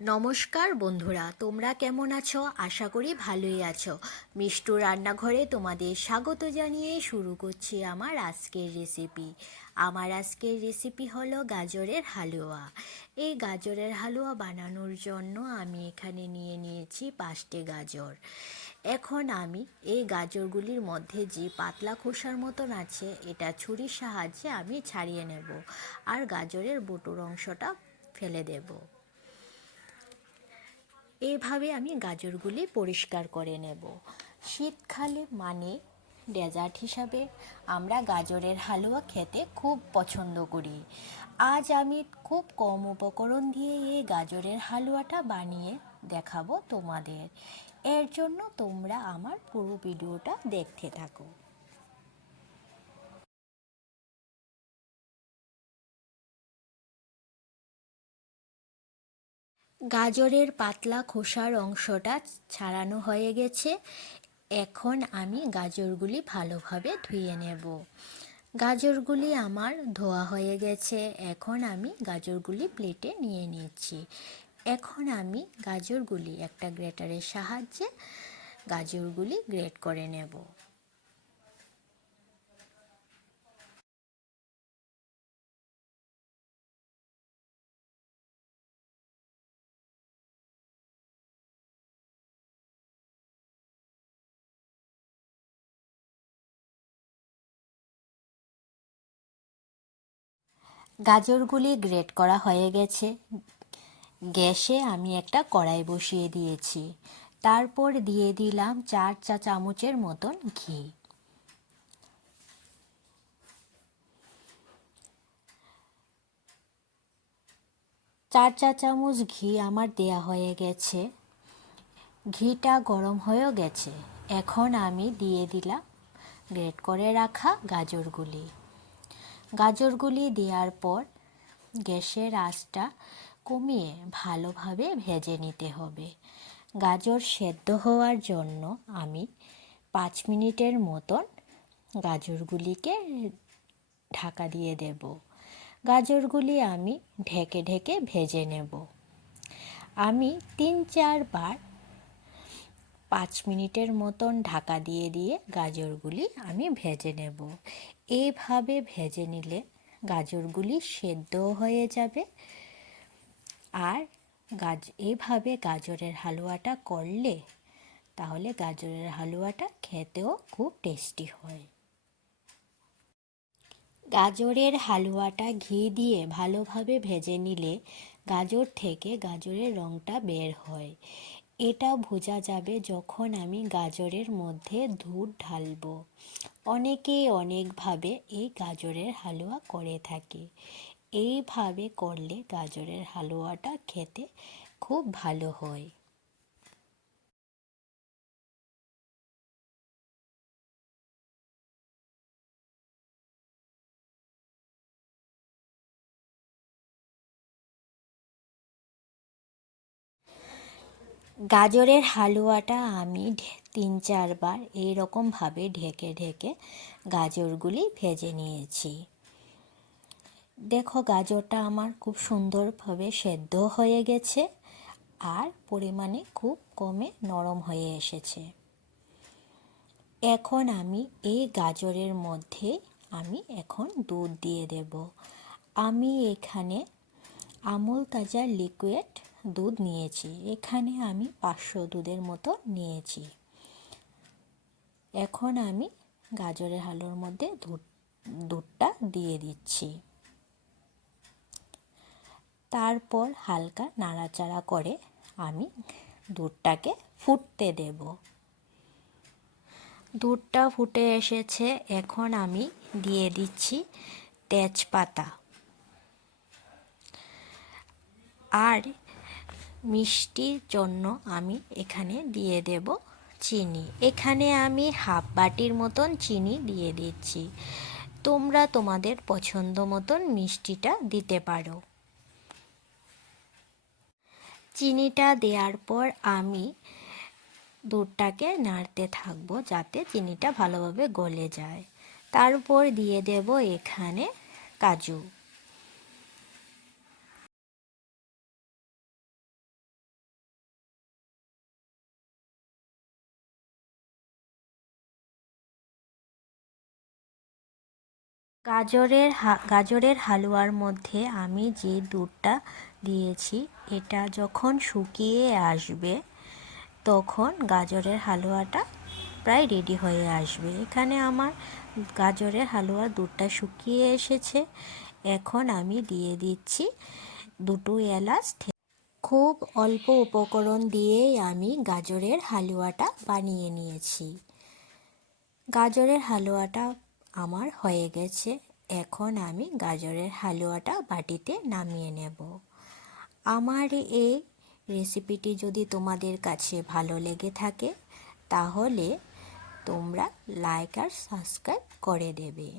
নমস্কার বন্ধুরা, তোমরা কেমন আছো? আশা করি ভালোই আছো। মিষ্টু রান্নাঘরে তোমাদের স্বাগত জানিয়ে শুরু করছি আমার আজকের রেসিপি। আমার আজকের রেসিপি হলো গাজরের হালুয়া। এই গাজরের হালুয়া বানানোর জন্য আমি এখানে নিয়ে নিয়েছি 5টে গাজর। এখন আমি এই গাজরগুলির মধ্যে যে পাতলা খোসার মতন আছে, এটা ছুরির সাহায্যে আমি ছাড়িয়ে নেব আর গাজরের বটুর অংশটা ফেলে দেব। এইভাবে আমি গাজরগুলি পরিষ্কার করে নেব। শীতকালে মানে ডেজার্ট হিসাবে আমরা গাজরের হালুয়া খেতে খুব পছন্দ করি। আজ আমি খুব কম উপকরণ দিয়ে এই গাজরের হালুয়াটা বানিয়ে দেখাবো তোমাদের। এর জন্য তোমরা আমার পুরো ভিডিওটা দেখতে থাকো। গাজরের পাতলা খোসার অংশটা ছাড়ানো হয়ে গেছে। এখন আমি গাজরগুলি ভালোভাবে ধুয়ে নেব। গাজরগুলি আমার ধোয়া হয়ে গেছে। এখন আমি গাজরগুলি প্লেটে নিয়ে নিচ্ছি। এখন আমি গাজরগুলি একটা গ্রেটারের সাহায্যে গাজরগুলি গ্রেট করে নেব। গাজরগুলি গ্রেট করা হয়ে গেছে। গ্যাসে আমি একটা কড়াই বসিয়ে দিয়েছি। তারপর দিয়ে দিলাম 4 চা চামচের মতন ঘি। 4 চা চামচ ঘি আমার দেয়া হয়ে গেছে। ঘিটা গরম হয়েও গেছে। এখন আমি দিয়ে দিলাম গ্রেট করে রাখা গাজরগুলি। গাজরগুলি দেওয়ার পর গ্যাসের আঁচটা কমিয়ে ভালোভাবে ভেজে নিতে হবে। গাজর সেদ্ধ হওয়ার জন্য আমি 5 মিনিটের মতন গাজরগুলিকে ঢাকা দিয়ে দেব। গাজরগুলি আমি ঢেকে ঢেকে ভেজে নেব। আমি 3-4 বার 5 মিনিটের মতন ঢাকা দিয়ে দিয়ে গাজরগুলি আমি ভেজে নেব। এইভাবে ভেজে নিলে গাজরগুলি সেদ্ধ হয়ে যাবে। আর এইভাবে গাজরের হালুয়াটা করলে তাহলে গাজরের হালুয়াটা খেতেও খুব টেস্টি হয়। গাজরের হালুয়াটা ঘি দিয়ে ভালোভাবে ভেজে নিলে গাজর থেকে গাজরের রঙটা বের হয়। এটা বোঝা যাবে যখন আমি গাজরের মধ্যে দুধ ঢালবো। অনেকেই অনেকভাবে এই গাজরের হালুয়া করে থাকে। এইভাবে করলে গাজরের হালুয়াটা খেতে খুব ভালো হয়। গাজরের হালুয়াটা আমি 3-4 বার এইরকমভাবে ঢেকে ঢেকে গাজরগুলি ভেজে নিয়েছি। দেখো গাজরটা আমার খুব সুন্দরভাবে সেদ্ধ হয়ে গেছে আর পরিমাণে খুব কমে নরম হয়ে এসেছে। এখন আমি এই গাজরের মধ্যে এখন দুধ দিয়ে দেব। আমি এখানে আমুল তাজা লিকুইড দুধ নিয়েছি। এখানে আমি 500 দুধের মতো নিয়েছি। এখন আমি গাজরের হালুয়ার মধ্যে দুধটা দিয়ে দিচ্ছি। তারপর হালকা নাড়াচাড়া করে আমি দুধটাকে ফুটতে দেব। দুধটা ফুটে এসেছে। এখন আমি দিয়ে দিচ্ছি তেজপাতা আর মিষ্টির জন্য আমি এখানে দিয়ে দেব চিনি। এখানে আমি হাফ বাটির মতন চিনি দিয়ে দিচ্ছি। তোমরা তোমাদের পছন্দ মতন মিষ্টিটা দিতে পারো। চিনিটা দেওয়ার পর আমি দুধটাকে নাড়তে থাকবো যাতে চিনিটা ভালোভাবে গলে যায়। তারপর দিয়ে দেব এখানে কাজু। গাজরের হালুয়ার মধ্যে আমি যে দুধটা দিয়েছি এটা যখন শুকিয়ে আসবে তখন গাজরের হালুয়াটা প্রায় রেডি হয়ে আসবে। এখানে আমার গাজরের হালুয়ার দুধটা শুকিয়ে এসেছে। এখন আমি দিয়ে দিচ্ছি দুটো এলাচ। খুব অল্প উপকরণ দিয়েই আমি গাজরের হালুয়াটা বানিয়ে নিয়েছি। গাজরের হালুয়াটা আমার হয়ে গেছে। এখন আমি গাজরের হালুয়াটা বাটিতে নামিয়ে নেব। আমার এই রেসিপিটি যদি তোমাদের কাছে ভালো লেগে থাকে তাহলে তোমরা লাইক আর সাবস্ক্রাইব করে দেবে।